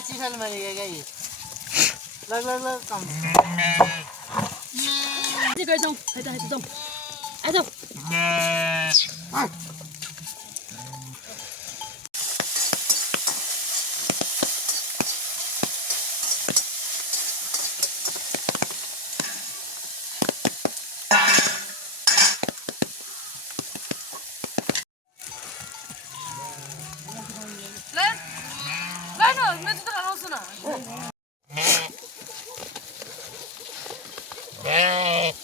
Chicken बनेगा क्या ये लग लग लग कम đi coi xong hay xong à xong lên lên rồi mình sẽ làm sao nào Yeah.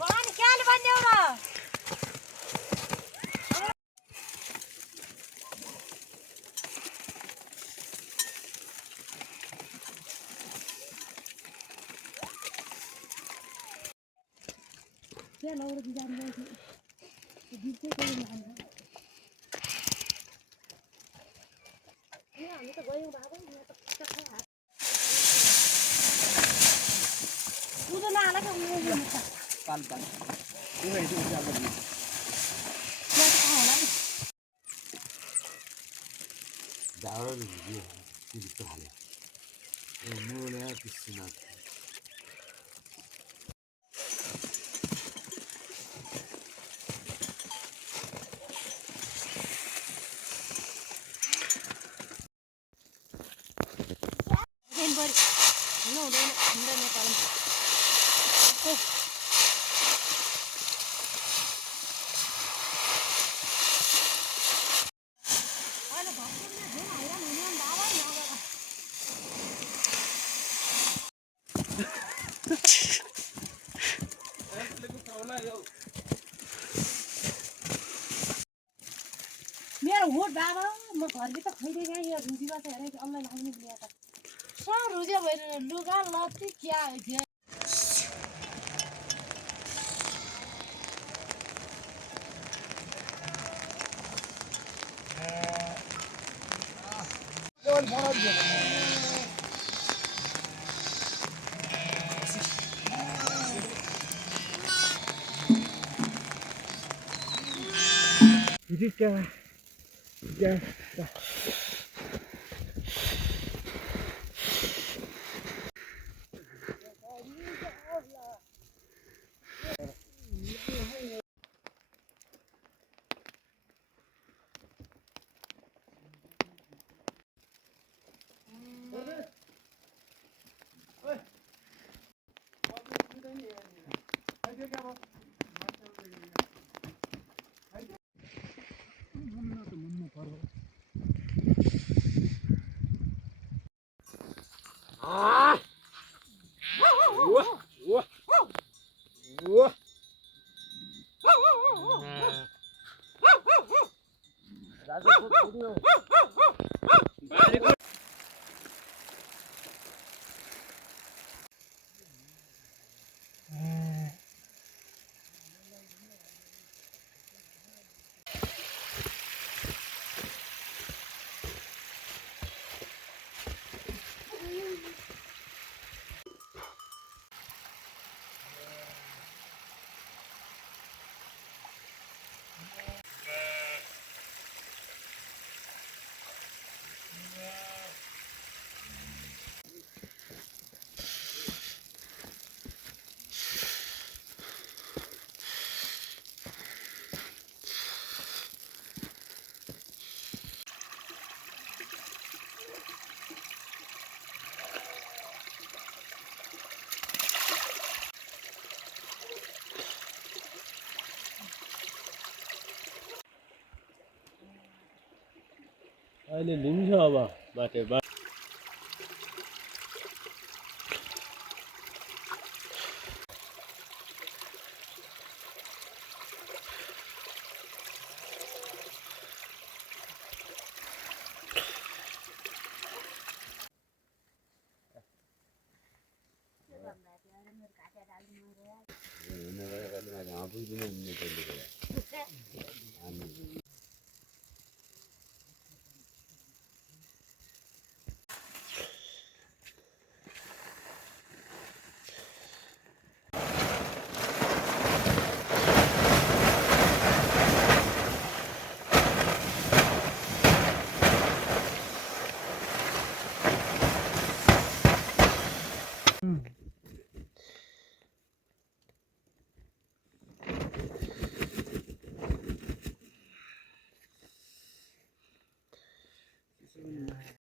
पानी क्या ले बन्ने हो र क्या लौर की जान में जिससे कोई नहीं है ये हामी त गयौं बाबा यहाँ त कहाँ उदो नाला के उयो पाल पाल ये है जो क्या बोलूं क्या कहाँ होला नि दारू ये ये तो हाले ये मोला किसना दिन भरि हुनु हुँदैन हाम्रो नेपालमा अहिले भक्तमा धेरै हैरान हुने नि बाबा नगर मेरो होट बाबा म घरले त खैदिएँ यो रुजीमा त हेरेँ अनलाइन आउने बिहा त सा रुजिया भएर लुगा लत्ती क्या थियो ये क्या क्या अहिले लिन्छ अब बाटे बा বুঝিনি এমনি তৈরি করে আমি